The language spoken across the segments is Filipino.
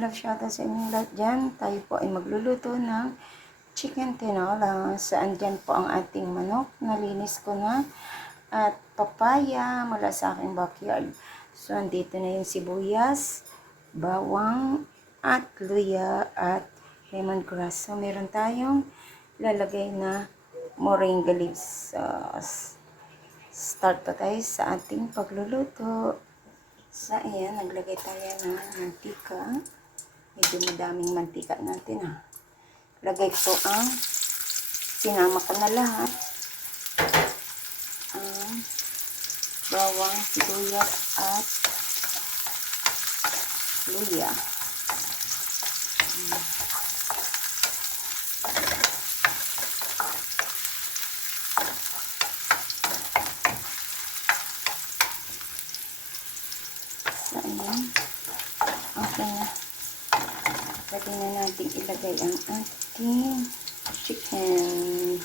love shoutout sa inyong lahat dyan. Tayo po ay magluluto ng chicken tinola. Saan dyan po ang ating manok. Nalinis ko na. At papaya mula sa aking backyard. So, andito na yung sibuyas, bawang, at luya, at lemongrass. So, meron tayong lalagay na moringa leaves. Start pa tayo sa ating pagluluto. So, ayan, naglagay tayo ng mantika. Medyo madaming mantika natin, ha. Lagay ko ang sinama ko na lahat. Ang bawang, sibuyas, at luya. So, ayan. Okay na. Pwede na natin ilagay ang ating chicken.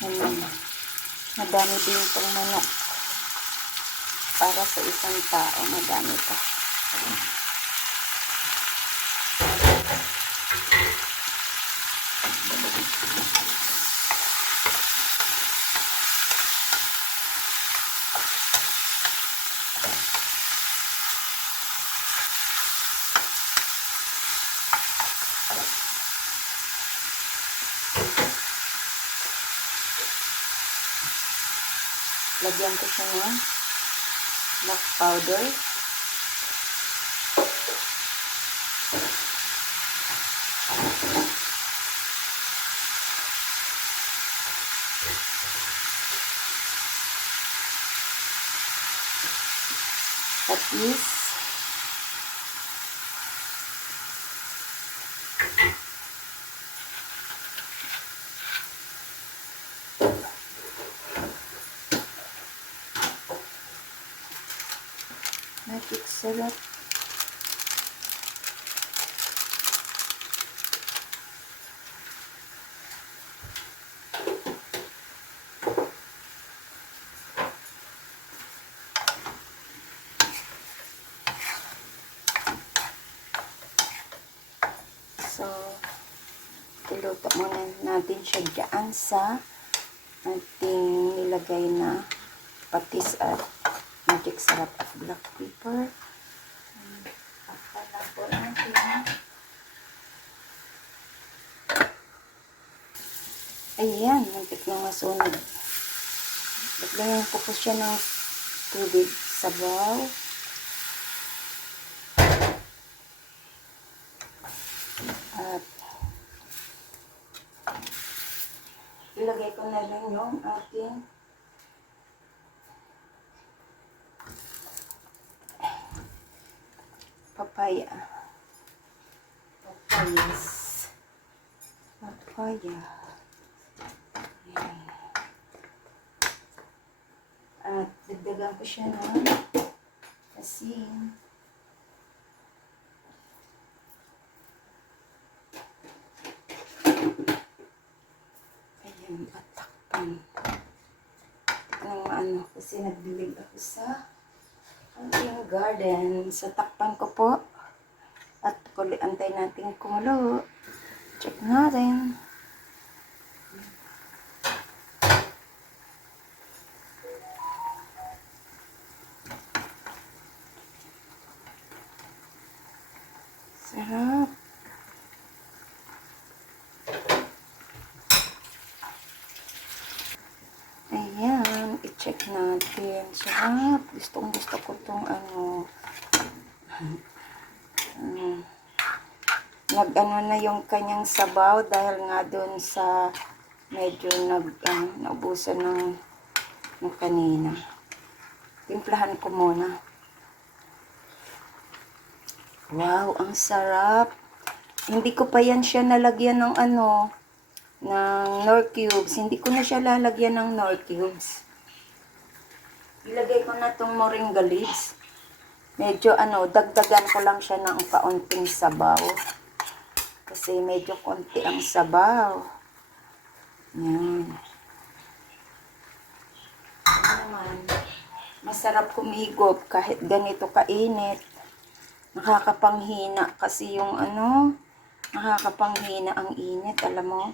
Ayan. Madami din itong manok. Para sa isang tao, madami pa. Lagyan ko siya ng black powder. Patis. Magic syrup. So, iluto muna natin siya dyan sa ating nilagay na patis at magic syrup at black pepper. Pakala po natin. Ayan, muntik na masunog. Lagyan ko po siya ng tubig, sabaw. At ilagay ko na rin yung ating papaya. Papaya. Ayan. At dagdagan ko siya ng asin. Ayan, at takpan. Tikman maano kasi nagbilig ako sa ating garden. So, takpan ko po. At antay natin kumulo. Check natin. Sarap. Ayan, i-check natin. Sarap. Gusto ko itong nag-ano na yung kanyang sabaw dahil nga dun sa medyo naubusan ng kanina. Timplahan ko muna. Wow, ang sarap. Hindi ko pa yan siya nalagyan ng ng Knorr cubes. Hindi ko na siya lalagyan ng Knorr cubes. Ilagay ko na tong moringa leaves. Medyo dagdagan ko lang siya ng kaunting sabaw. Kasi medyo konti ang sabaw. Yan. Ano naman, masarap humigop kahit ganito kainit. Nakakapanghina kasi yung ano, nakakapanghina ang init, alam mo.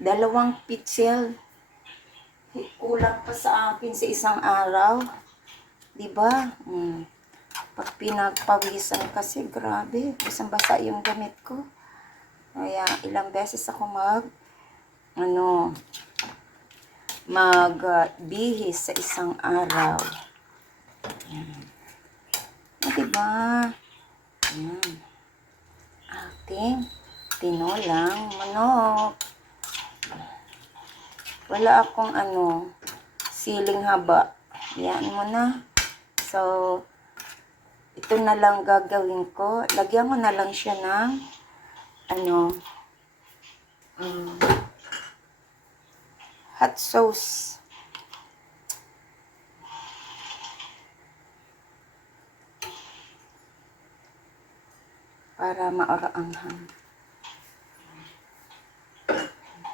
2 pitsel. Kulang pa sa akin sa isang araw. 'Di ba? Pag pinagpawisan kasi, grabe, basang-basa yung damit ko. Kaya ilang beses ako ano, magbihis sa isang araw. Yan. Diba? Yan. Ating tinolang manok. Wala akong ano, siling haba. Yan mo na. So, ito na lang gagawin ko. Lagyan ko na lang siya ng ano, hot sauce. Para maaraanghang.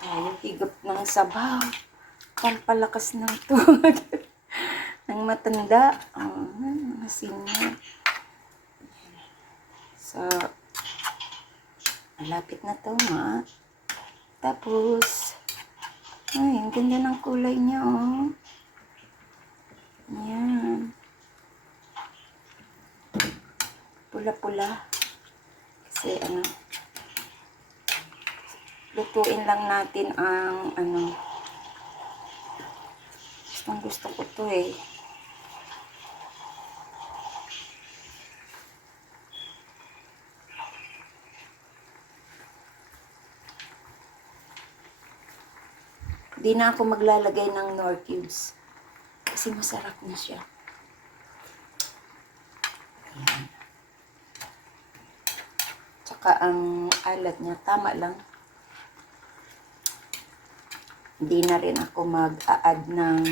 Tayo higop ng sabaw. Pampalakas ng tuhod. ng matanda. Mga senior. So, malapit na to, Tapos, ay, ang ganda ng kulay niya, oh. Yan. Pula-pula. Kasi, lutuin lang natin ang, gusto ko to, eh. Di na ako maglalagay ng Knorr cubes. Kasi masarap na siya. Ayan. Tsaka ang alat niya, tama lang. Hindi na rin ako mag-a-add ng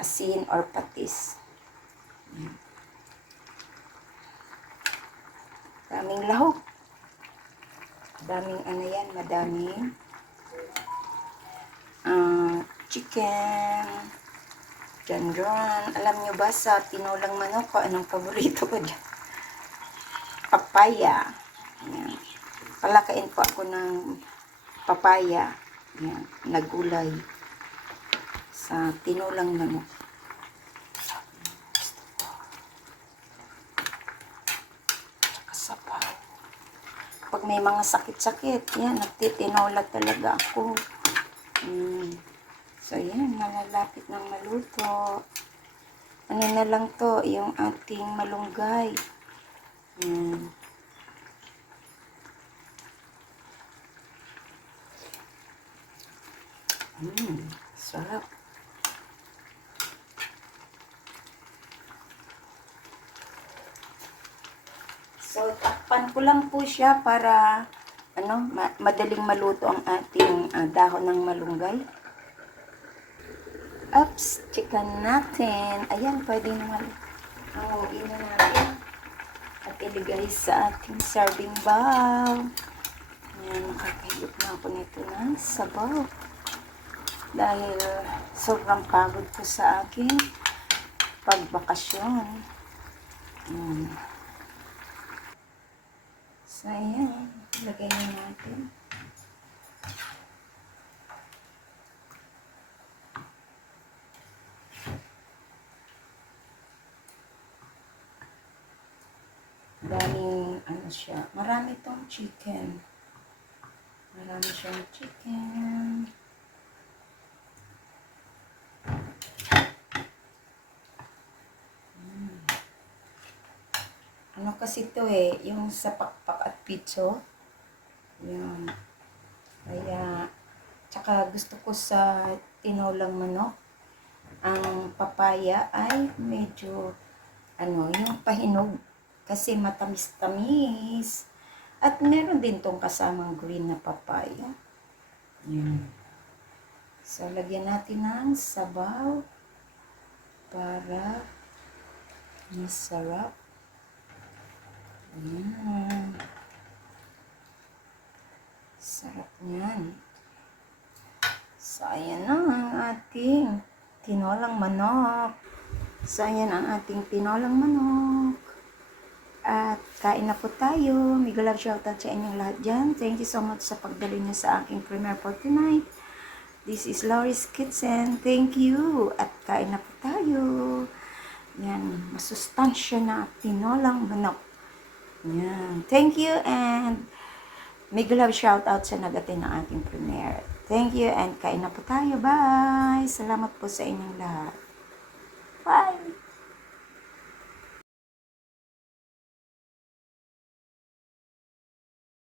asin or patis. Daming lahok. Daming yan, madaming chicken, janjon. Alam nyo ba sa tinolang manok ko, anong paborito ko dyan? Papaya. Ayan. Palakain po ako ng papaya. Ayan. Nagulay sa tinolang manok. Tsaka sabaw. Pag may mga sakit-sakit, yan, nagtitinola talaga ako. So, yan, malalapit ng maluto. Ano na lang to, yung ating malunggay. Yan. Sarap. So, takpan ko lang po siya para madaling maluto ang ating dahon ng malunggay. Oops, chicken natin. Ayan, pwede naman hanguin na natin at iligay sa ating serving bowl. Ayan, makakahigop na ako nito ng sabaw. Dahil sobrang pagod ko sa aking pagbakasyon. So, ayan. Lagay na natin. Daming, siya. Marami tong chicken. Marami siyang chicken. Kasi ito yung sa pakpak at pitso. Yan. Kaya, tsaka gusto ko sa tinolang manok, ang papaya ay medyo, yung pahinog. Kasi matamis-tamis. At meron din tong kasamang green na papaya. Yan. So, lagyan natin ng sabaw para masarap. Ayan. Sarap niyan. So, ayan na ang ating tinolang manok. So, ayan ang ating tinolang manok. At kain na po tayo. Mega love shoutout sa inyong lahat dyan. Thank you so much sa pagdalo niyo sa aking premiere for tonight. This is Lori's Kitchen. Thank you. At kain na po tayo. Yan. Masustansya na tinolang manok. Yan. Thank you and mega love shoutout sa nag-attend ng aking premiere. Thank you and kain na po tayo. Bye! Salamat po sa inyong lahat.